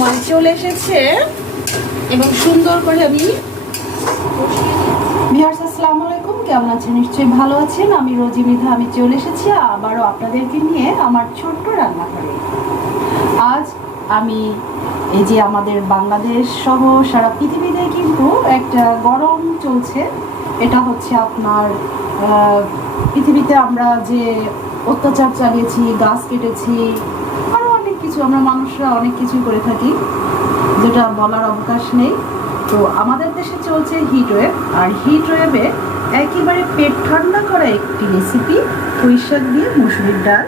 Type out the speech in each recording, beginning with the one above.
সময় চলে এসেছে এবং সুন্দর করে আমি ভিউয়ার্স আসসালামু আলাইকুম, কেমন আছেন? নিশ্চয়ই ভালো আছেন। আমি রোজি মৃধা, আমি চলে এসেছি আবারও আপনাদেরকে নিয়ে আমার ছোট্ট রান্নাঘরে। আজ আমি এই যে আমাদের বাংলাদেশ সহ সারা পৃথিবীতে কিন্তু একটা গরম চলছে। এটা হচ্ছে আপনার পৃথিবীতে আমরা যে অত্যাচার চালিয়েছি, গাছ কেটেছি, আরও অনেক কিছু আমরা মানুষরা অনেক কিছুই করে থাকি, যেটা বলার অবকাশ নেই। তো আমাদের দেশে চলছে হিটওয়েভ, আর হিটওয়েভে একেবারে পেট ঠান্ডা করা একটি রেসিপি পুঁই শাক দিয়ে মুসুরির ডাল,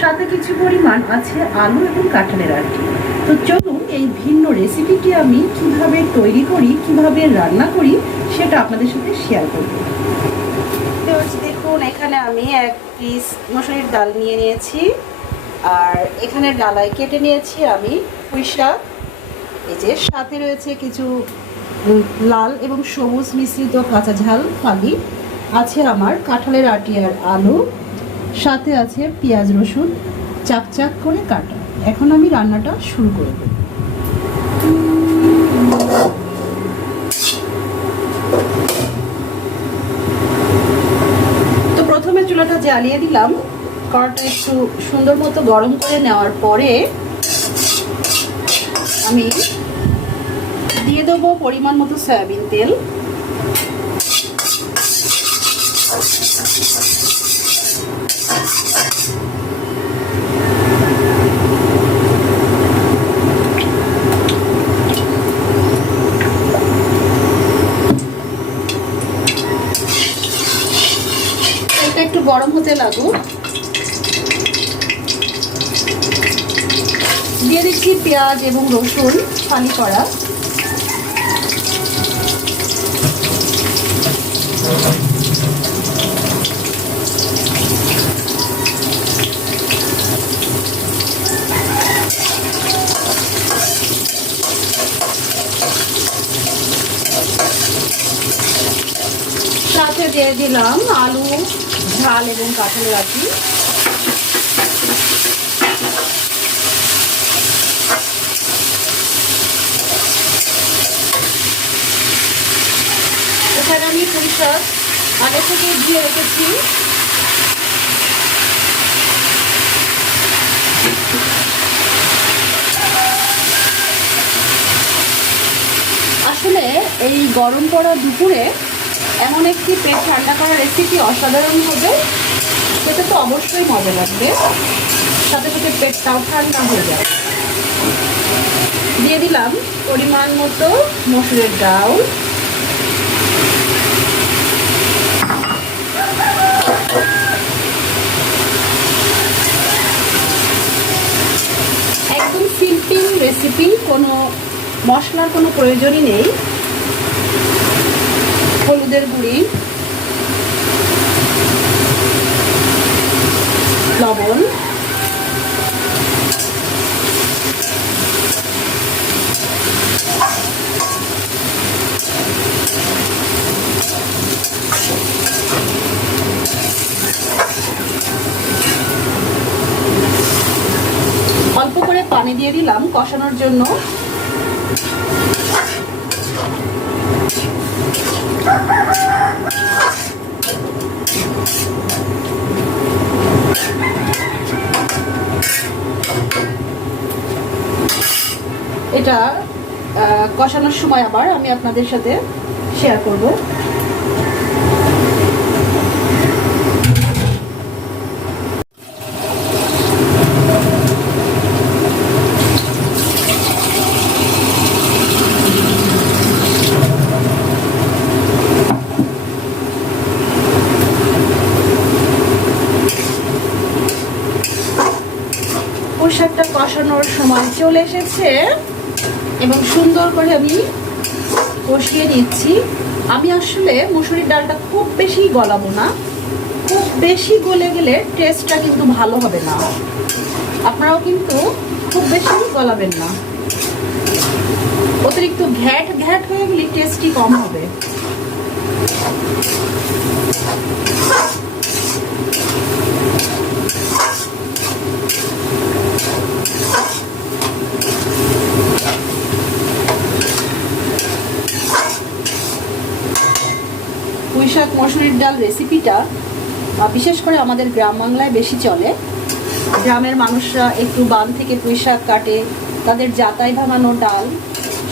সাথে কিছু পরিমাণ আছে আলু এবং কাঁঠালের আটি। তো চলুন এই ভিন্ন রেসিপিটি আমি কিভাবে তৈরি করি, কিভাবে রান্না করি, সেটা আপনাদের সাথে শেয়ার করব। দেখুন, এখানে আমি এক পিস মুসুরির ডাল নিয়ে নিয়েছি, আর এখানে ডালায় কেটে নিয়েছি আমি পুঁই শাক। এই যে সাথে রয়েছে কিছু লাল এবং সবুজ মিশ্রিত কাঁচা ঝাল ফালি, আছে আমার কাঁঠালের আটি আর আলু, সাথে আছে পেঁয়াজ রসুন চাক করে কাটা। এখন আমি রান্নাটা শুরু করব। তো প্রথমে চুলাটা জ্বালিয়ে দিলাম। কড়াটা একটু সুন্দর মতো গরম করে নেওয়ার পরে আমি দিয়ে দেবো পরিমাণ মতো সয়াবিন তেল। তেলটা একটু গরম হতে লাগুক। দিয়ে দিচ্ছি পেঁয়াজ এবং রসুন ফালি করা। সাথে দিয়ে দিলাম আলু, ঝাল এবং কাঁঠালের আটি। এখানে আমি পুঁই শাক আগে থেকে দিয়ে রেখেছি। আসলে এই গরম পড়া দুপুরে এমন একটি পেট ঠান্ডা করা রেসিপি অসাধারণ হবে, সেটা তো অবশ্যই মজা লাগবে, সাথে সাথে পেটটাও ঠান্ডা হয়ে যাবে। দিয়ে দিলাম পরিমাণ মতো মসুরের ডাল। একদম সিম্পল রেসিপি, কোনো মশলার কোনো প্রয়োজনই নেই। হলুদের গুঁড়ি, লবণ, অল্প করে পানি দিয়ে দিলাম কষানোর জন্য। এটা কষানোর সময় আবার আমি আপনাদের সাথে শেয়ার করব। পোশাকটা কষানোর সময় চলে এসেছে এবং সুন্দর করে আমি কষিয়ে নিচ্ছি। আমি আসলে মুসুরির ডালটা খুব বেশি গলাবো না, খুব বেশি গলে গেলে টেস্টটা কিন্তু ভালো হবে না। আপনারাও কিন্তু খুব বেশি গলাবেন না, অতিরিক্ত ঘ্যাট ঘ্যাট হয়ে গেলে টেস্টই কম হবে। পুঁইশাক মসুরির ডাল রেসিপিটা বিশেষ করে আমাদের গ্রাম বাংলায় বেশি চলে। গ্রামের মানুষরা একটু বান থেকে পুঁইশাক কাটে, তাদের জাতায় ভাঙানো ডাল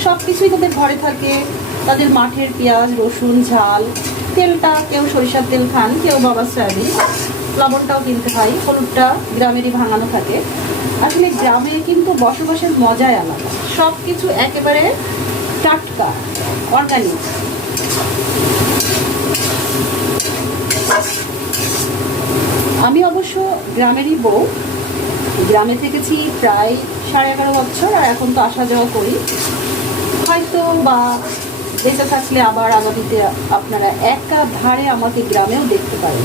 সব কিছুই তাদের ঘরে থাকে। তাদের মাঠের পেঁয়াজ রসুন ঝাল, তেলটা কেউ সরিষার তেল খান, কেউ বাবা সয়াবিন, লবণটাও কিনতে হয়, হলুদটা গ্রামেরই ভাঙানো থাকে। আসলে গ্রামে কিন্তু বসবাসের মজাই আলাদা, সব কিছু একেবারে টাটকা অর্গানিক। আমি অবশ্য গ্রামেরই বউ, গ্রামে থেকেছি প্রায় 11.5 বছর, আর এখন তো আসা যাওয়া করি। হয়তো বা বেঁচে থাকলে আবার আগামীতে আপনারা একাধারে আমাকে গ্রামেও দেখতে পারেন।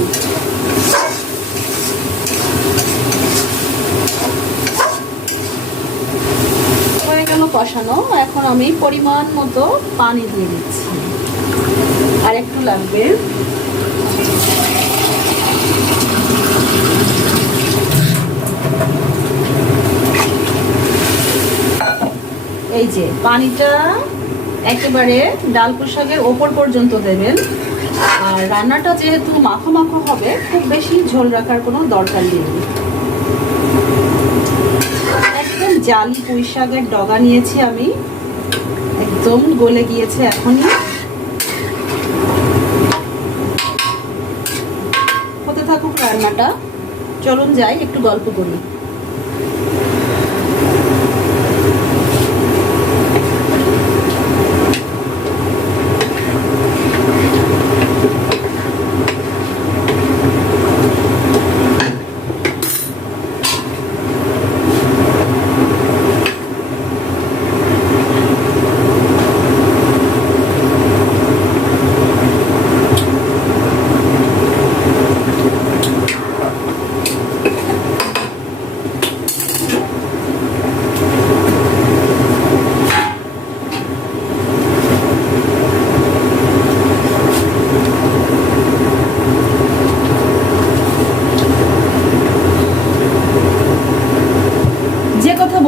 হয়ে গেল কষানো, এখন আমি পরিমাণ মতো পানি দিয়ে দিচ্ছি, আর একটু লাগবে। এই যে পানিটা একেবারে ডাল পুঁইশাকের ওপর পর্যন্ত দেবেন। আর রান্নাটা যেহেতু মাখো মাখো হবে, খুব বেশি ঝোল রাখার কোনো দরকার নেই। একদম জালি পুঁইশাকের ডগা নিয়েছি আমি, একদম গলে গিয়েছে এখনই। হতে থাকুক রান্নাটা, চলুন যাই একটু গল্প করি।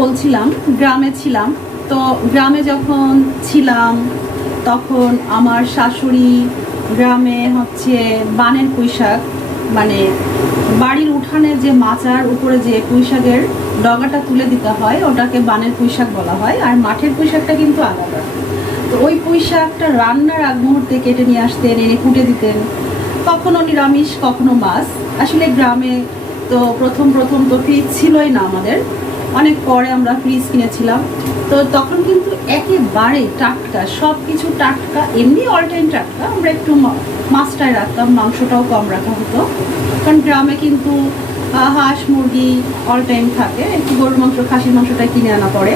বলছিলাম গ্রামে ছিলাম, তো গ্রামে যখন ছিলাম তখন আমার শাশুড়ি গ্রামে হচ্ছে বানের পুঁইশাক, মানে বাড়ির উঠানে যে মাচার উপরে যে পুঁইশাকের ডগাটা তুলে দিতে হয় ওটাকে বানের পুঁইশাক বলা হয়, আর মাঠের পুঁইশাকটা কিন্তু আলাদা। তো ওই পুঁইশাকটা রান্নার আগ মুহূর্তে কেটে নিয়ে আসতেন, এনে কুটে দিতেন, কখনো নিরামিষ কখনো মাছ। আসলে গ্রামে তো প্রথম তো ফ্রিজ ছিলই না আমাদের, অনেক পরে আমরা ফ্রিজ কিনেছিলাম। তো তখন কিন্তু একেবারে টাটকা, সব কিছু টাটকা, এমনি অল টাইম টাটকা। আমরা একটু মাছটাই রাখতাম, মাংসটাও কম রাখা হতো, কারণ গ্রামে কিন্তু হাঁস মুরগি অল টাইম থাকে, একটু গরুর মাংস খাসির মাংসটা কিনে আনা পড়ে,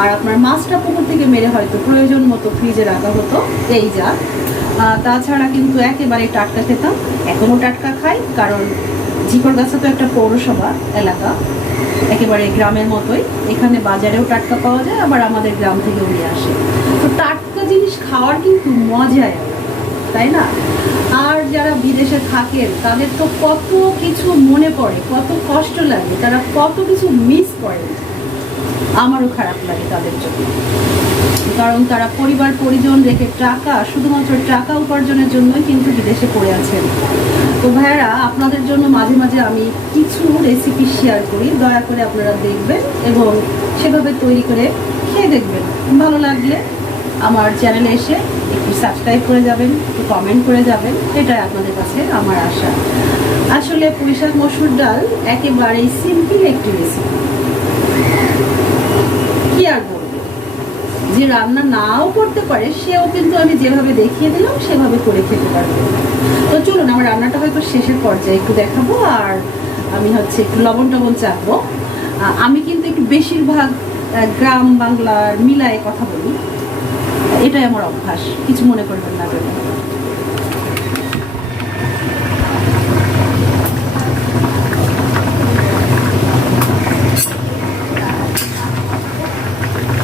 আর আপনার মাছটা পুকুর থেকে মেরে হয়তো প্রয়োজন মতো ফ্রিজে রাখা হতো, এই যা। তাছাড়া কিন্তু একেবারে টাটকা খেতাম, এখনও টাটকা খাই, কারণ ঝিকরগাছা তো একটা পৌরসভা এলাকা, একেবারে গ্রামের মতোই। এখানে বাজারেও টাটকা পাওয়া যায়, আবার আমাদের গ্রাম থেকেও নিয়ে আসে। তো টাটকা জিনিস খাওয়ার কিন্তু মজাই, তাই না? আর যারা বিদেশে থাকেন তাদের তো কত কিছু মনে পড়ে, কত কষ্ট লাগে, তারা কত কিছু মিস করে। আমারও খারাপ লাগে তাদের জন্য, কারণ তারা পরিবার পরিজন রেখে শুধুমাত্র টাকা উপার্জনের জন্যই কিন্তু বিদেশে পড়ে আছেন। তো ভাইয়ারা, আপনাদের জন্য মাঝে মাঝে আমি কিছু রেসিপি শেয়ার করি, দয়া করে আপনারা দেখবেন এবং সেভাবে তৈরি করে খেয়ে দেখবেন। ভালো লাগলে আমার চ্যানেলে এসে একটু সাবস্ক্রাইব করে যাবেন, একটু কমেন্ট করে যাবেন, এটাই আপনাদের কাছে আমার আশা। আসলে পুঁইশাক মসুর ডাল একেবারেই সিম্পল একটি রেসিপি, কি আর বলবো, যে রান্না নাও করতে পারে সেও কিন্তু আমি যেভাবে দেখিয়ে দিলাম সেভাবে করে খেতে পারবে। তো চলুন, আমার রান্নাটা হয়তো শেষের পর্যায়ে একটু দেখাবো, আর আমি হচ্ছে একটু লবণ টবণ চাখবো। আমি কিন্তু একটু বেশিরভাগ গ্রাম বাংলার মিলায় কথা বলি, এটাই আমার অভ্যাস, কিছু মনে করবেন না যেন।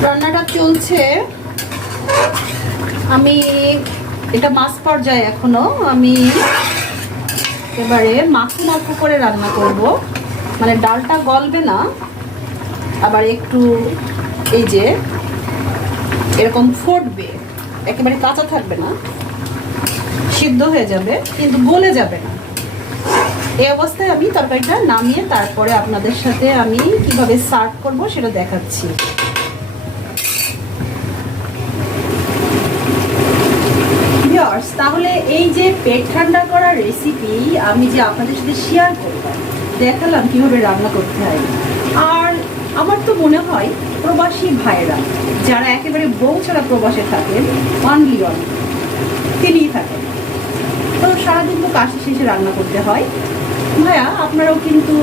রান্নাটা চলছে, আমি এটা মাছ পর্যায়ে এখনো আমি এবারে মাখু মাখু করে রান্না করব, মানে ডালটা গলবে না, আবার একটু এই যে এরকম ফুটবে, একেবারে কাঁচা থাকবে না, সিদ্ধ হয়ে যাবে কিন্তু গলে যাবে না। এই অবস্থায় আমি তরকারিটা নামিয়ে তারপরে আপনাদের সাথে আমি কিভাবে সার্ভ করব সেটা দেখাচ্ছি। তাহলে এই যে পেট ঠান্ডা করার রেসিপি আমি যে আপনাদের সাথে শেয়ার করলাম, দেখালাম কিভাবে রান্না করতে হয়। আর আমার তো মনে হয় প্রবাসী ভাইরা যারা একেবারে বউ ছাড়া প্রবাসে থাকেন, অনলি তিনিই থাকেন, তো সারাদিন তো কাশি শেষে রান্না করতে হয়। ভাইয়া আপনারাও কিন্তু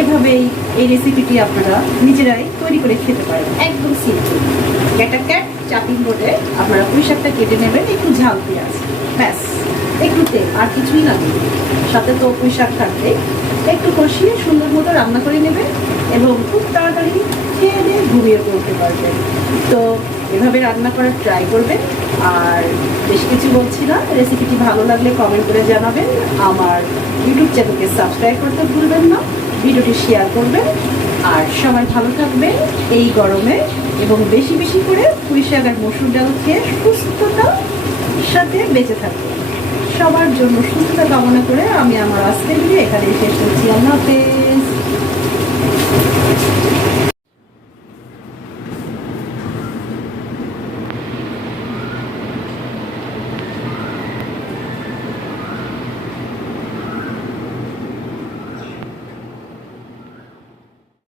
এভাবেই এই রেসিপিটি আপনারা নিজেরাই তৈরি করে খেতে পারেন। একদম সিম্পল, একটা ক্যাট চাপিং বোর্ডে আপনারা পুঁই শাকটা কেটে নেবেন, একটু ঝাল পেঁয়াজ, ব্যাস একটু তেল, আর কিছুই লাগে, সাথে তো পুঁই শাক থাকবে, একটু কষিয়ে সুন্দর মতো রান্না করে নেবেন এবং খুব তাড়াতাড়ি খেয়ে দিয়ে ঘুমিয়ে পড়তে পারবেন। তো এভাবে রান্না করার ট্রাই করবেন। আর বেশি কিছু বলছি না, রেসিপিটি ভালো লাগলে কমেন্ট করে জানাবেন, আমার ইউটিউব চ্যানেলকে সাবস্ক্রাইব করতে ভুলবেন না, ভিডিওটি শেয়ার করবেন। আর সবাই ভালো থাকবেন এই গরমে, এবং বেশি বেশি করে পুঁই শাক আর মসুর ডাল খেয়ে সুস্থতার সাথে বেঁচে থাকবেন। সবার জন্য সুস্থতা কামনা করে আমি আমার আজকের ভিডিও এখানে শেষ করছি। আল্লাহ হাফেজ।